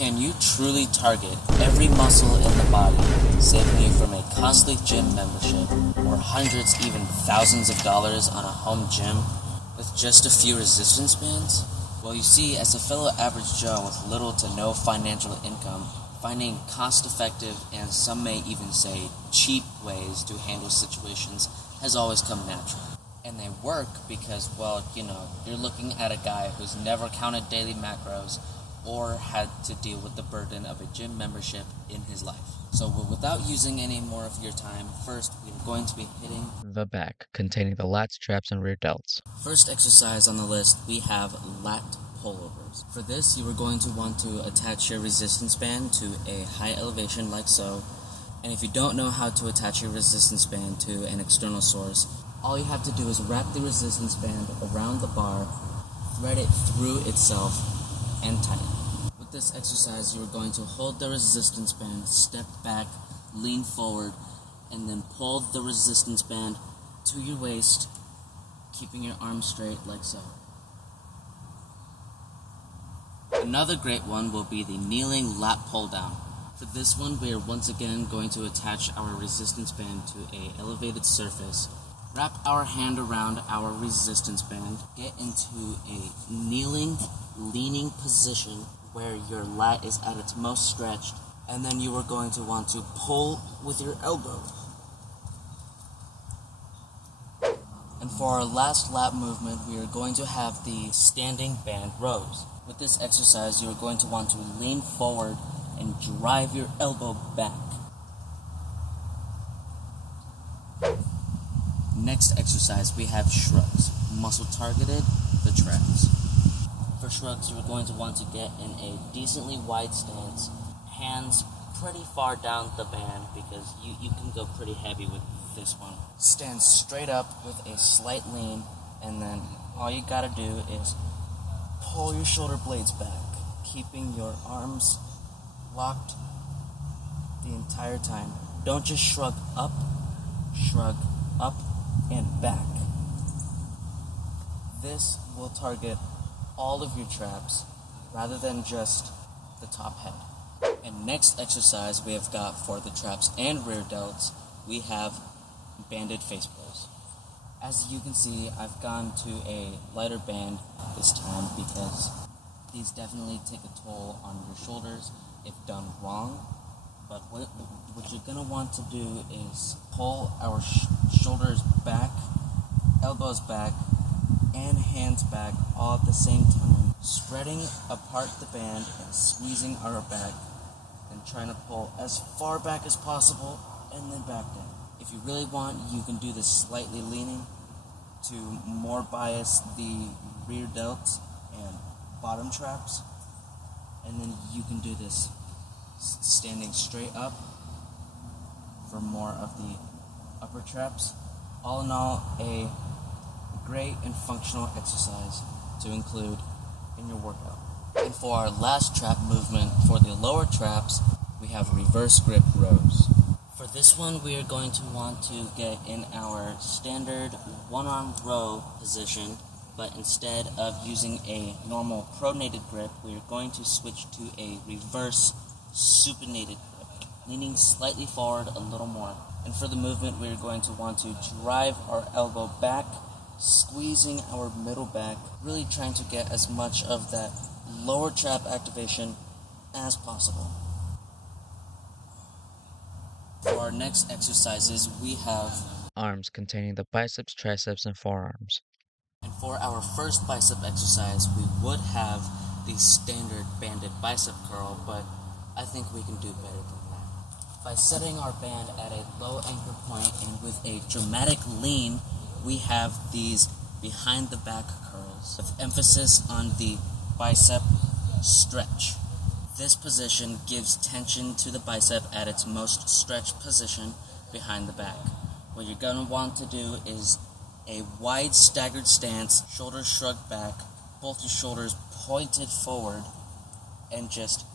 Can you truly target every muscle in the body, saving you from a costly gym membership or hundreds, even thousands of dollars on a home gym with just a few resistance bands? Well, you see, as a fellow average Joe with little to no financial income, finding cost-effective and some may even say cheap ways to handle situations has always come natural. And they work because, well, you're looking at a guy who's never counted daily macros or had to deal with the burden of a gym membership in his life. So without using any more of your time, first we're going to be hitting the back, containing the lats, traps, and rear delts. First exercise on the list, we have lat pullovers. For this, you are going to want to attach your resistance band to a high elevation like so. And if you don't know how to attach your resistance band to an external source, all you have to do is wrap the resistance band around the bar, thread it through itself, and tighten. With this exercise, you are going to hold the resistance band, step back, lean forward, and then pull the resistance band to your waist, keeping your arms straight like so. Another great one will be the kneeling lat pull down. For this one, we are once again going to attach our resistance band to an elevated surface, wrap our hand around our resistance band, get into a kneeling, leaning position where your lat is at its most stretched, and then you are going to want to pull with your elbow. And for our last lat movement, we are going to have the standing band rows. With this exercise, you are going to want to lean forward and drive your elbow back. Next exercise, we have shrugs. Muscle targeted, the traps. For shrugs, you're going to want to get in a decently wide stance, hands pretty far down the band because you can go pretty heavy with this one. Stand straight up with a slight lean, and then all you gotta do is pull your shoulder blades back, keeping your arms locked the entire time. Don't just shrug up, and back. This will target all of your traps rather than just the top head. And next exercise we have got for the traps and rear delts, we have banded face pulls. As you can see, I've gone to a lighter band this time because these definitely take a toll on your shoulders if done wrong. But what you're going to want to do is pull our shoulders back, elbows back, and hands back all at the same time, spreading apart the band and squeezing our back and trying to pull as far back as possible and then back down. If you really want, you can do this slightly leaning to more bias the rear delts and bottom traps, and then you can do this standing straight up for more of the upper traps. All in all, a great and functional exercise to include in your workout. And for our last trap movement, for the lower traps, we have reverse grip rows. For this one, we are going to want to get in our standard one-arm row position, but instead of using a normal pronated grip, we are going to switch to a reverse supinated grip, leaning slightly forward a little more. And for the movement, we are going to want to drive our elbow back, squeezing our middle back, really trying to get as much of that lower trap activation as possible. For our next exercises, we have arms, containing the biceps, triceps, and forearms. And for our first bicep exercise, we would have the standard banded bicep curl, but I think we can do better than that. By setting our band at a low anchor point and with a dramatic lean, we have these behind the back curls with emphasis on the bicep stretch. This position gives tension to the bicep at its most stretched position behind the back. What you're going to want to do is a wide staggered stance, shoulders shrugged back, both your shoulders pointed forward, and just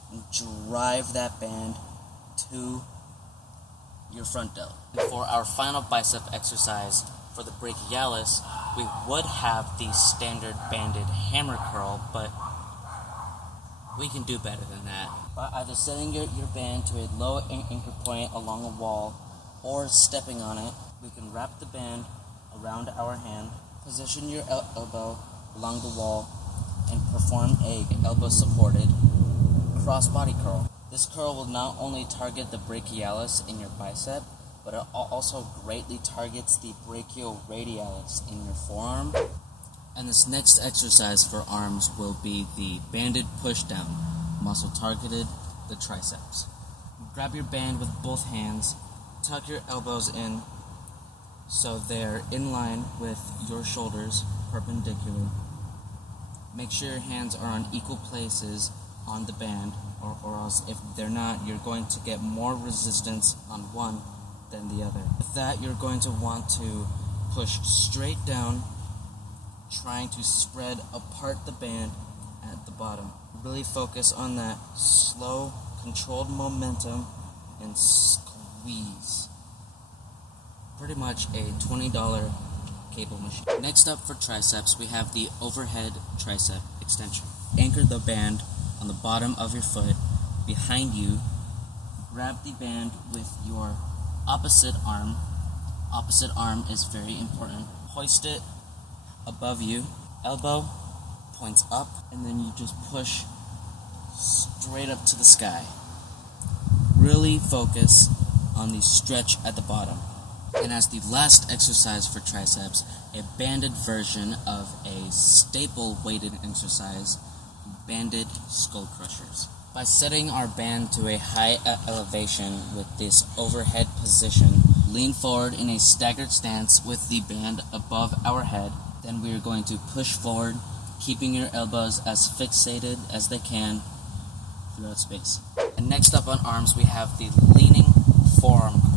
drive that band to your front delt. And for our final bicep exercise, for the brachialis, we would have the standard banded hammer curl, but we can do better than that. By either setting your band to a low anchor point along a wall or stepping on it, we can wrap the band around our hand, position your elbow along the wall, and perform a elbow-supported cross-body curl. This curl will not only target the brachialis in your bicep, but it also greatly targets the brachioradialis in your forearm. And this next exercise for arms will be the banded pushdown, muscle targeted the triceps. Grab your band with both hands, tuck your elbows in so they're in line with your shoulders, perpendicular. Make sure your hands are on equal places on the band, or else if they're not, you're going to get more resistance on one than the other. With that, you're going to want to push straight down, trying to spread apart the band at the bottom. Really focus on that slow, controlled momentum and squeeze. Pretty much a $20 cable machine. Next up for triceps, we have the overhead tricep extension. Anchor the band on the bottom of your foot behind you. Grab the band with your opposite arm. Opposite arm is very important. Hoist it above you. Elbow points up, and then you just push straight up to the sky. Really focus on the stretch at the bottom. And as the last exercise for triceps, a banded version of a staple weighted exercise, banded skull crushers. By setting our band to a high elevation with this overhead position, lean forward in a staggered stance with the band above our head. Then we are going to push forward, keeping your elbows as fixated as they can throughout space. And next up on arms, we have the leaning forearm curl.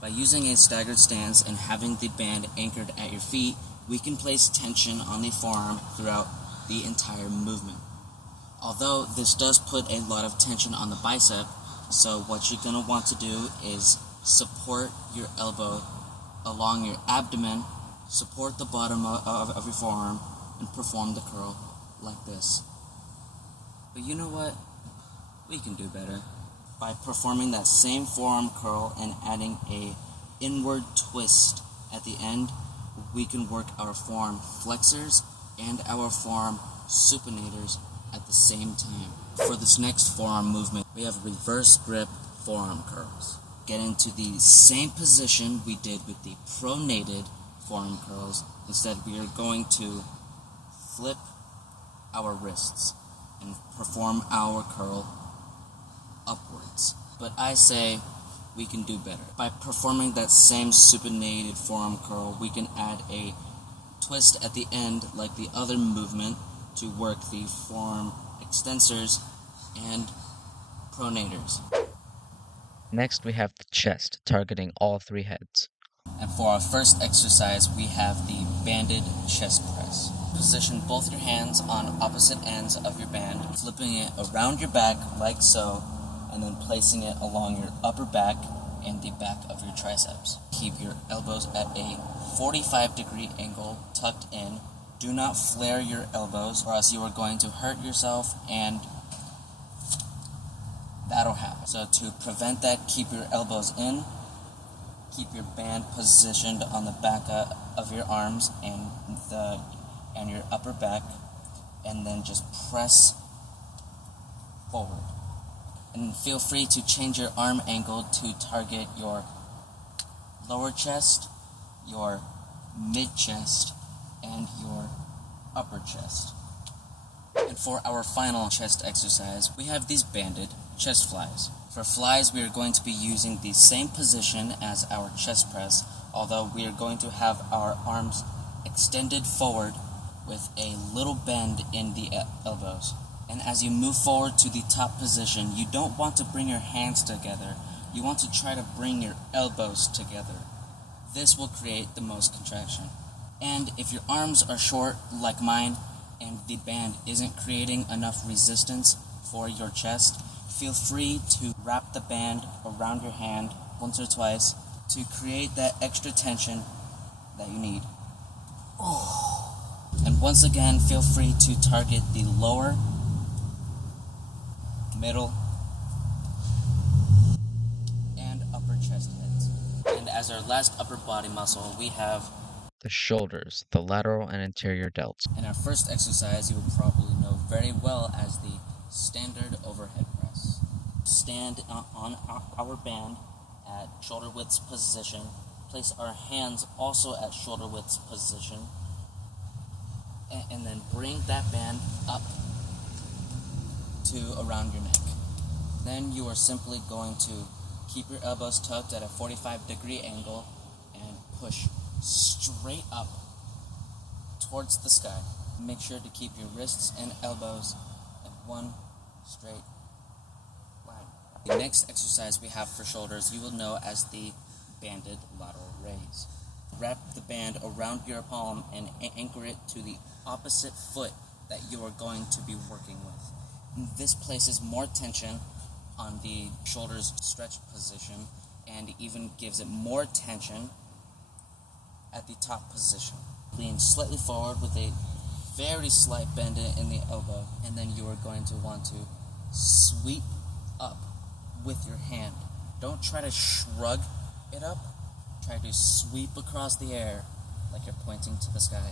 By using a staggered stance and having the band anchored at your feet, we can place tension on the forearm throughout the entire movement. Although this does put a lot of tension on the bicep, so what you're going to want to do is support your elbow along your abdomen, support the bottom of your forearm, and perform the curl like this. But you know what? We can do better. By performing that same forearm curl and adding a inward twist at the end, we can work our forearm flexors and our forearm supinators at the same time. For this next forearm movement, we have reverse grip forearm curls. Get into the same position we did with the pronated forearm curls. Instead, we are going to flip our wrists and perform our curl upwards. But I say we can do better. By performing that same supinated forearm curl, we can add a twist at the end like the other movement to work the forearm extensors and pronators. Next, we have the chest, targeting all three heads. And for our first exercise, we have the banded chest press. Position both your hands on opposite ends of your band, flipping it around your back like so, and then placing it along your upper back and the back of your triceps. Keep your elbows at a 45-degree angle tucked in. Do not flare your elbows, or else you are going to hurt yourself, and that'll happen. So to prevent that, keep your elbows in, keep your band positioned on the back of your arms and your upper back, and then just press forward. And feel free to change your arm angle to target your lower chest, your mid-chest, and your upper chest. And for our final chest exercise, we have these banded chest flies. For flies, we are going to be using the same position as our chest press, although we are going to have our arms extended forward with a little bend in the elbows. And as you move forward to the top position, you don't want to bring your hands together. You want to try to bring your elbows together. This will create the most contraction. And if your arms are short like mine and the band isn't creating enough resistance for your chest, feel free to wrap the band around your hand once or twice to create that extra tension that you need. And once again, feel free to target the lower, middle, and upper chest heads. And as our last upper body muscle, we have The shoulders, the lateral and anterior delts. in our first exercise you will probably know very well as the standard overhead press. Stand on our band at shoulder width position. Place our hands also at shoulder width position. And then bring that band up to around your neck. Then you are simply going to keep your elbows tucked at a 45-degree angle and push straight up towards the sky. Make sure to keep your wrists and elbows at one straight line. The next exercise we have for shoulders you will know as the banded lateral raise. Wrap the band around your palm and anchor it to the opposite foot that you are going to be working with. This places more tension on the shoulders stretch position and even gives it more tension at the top position. Lean slightly forward with a very slight bend in the elbow, and then you are going to want to sweep up with your hand. Don't try to shrug it up. Try to sweep across the air like you're pointing to the sky.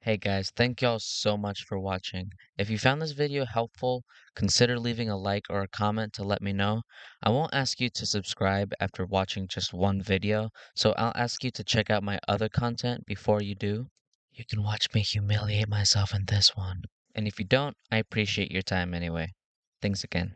Hey guys, thank y'all so much for watching. If you found this video helpful, consider leaving a like or a comment to let me know. I won't ask you to subscribe after watching just one video, so I'll ask you to check out my other content before you do. You can watch me humiliate myself in this one. And if you don't, I appreciate your time anyway. Thanks again.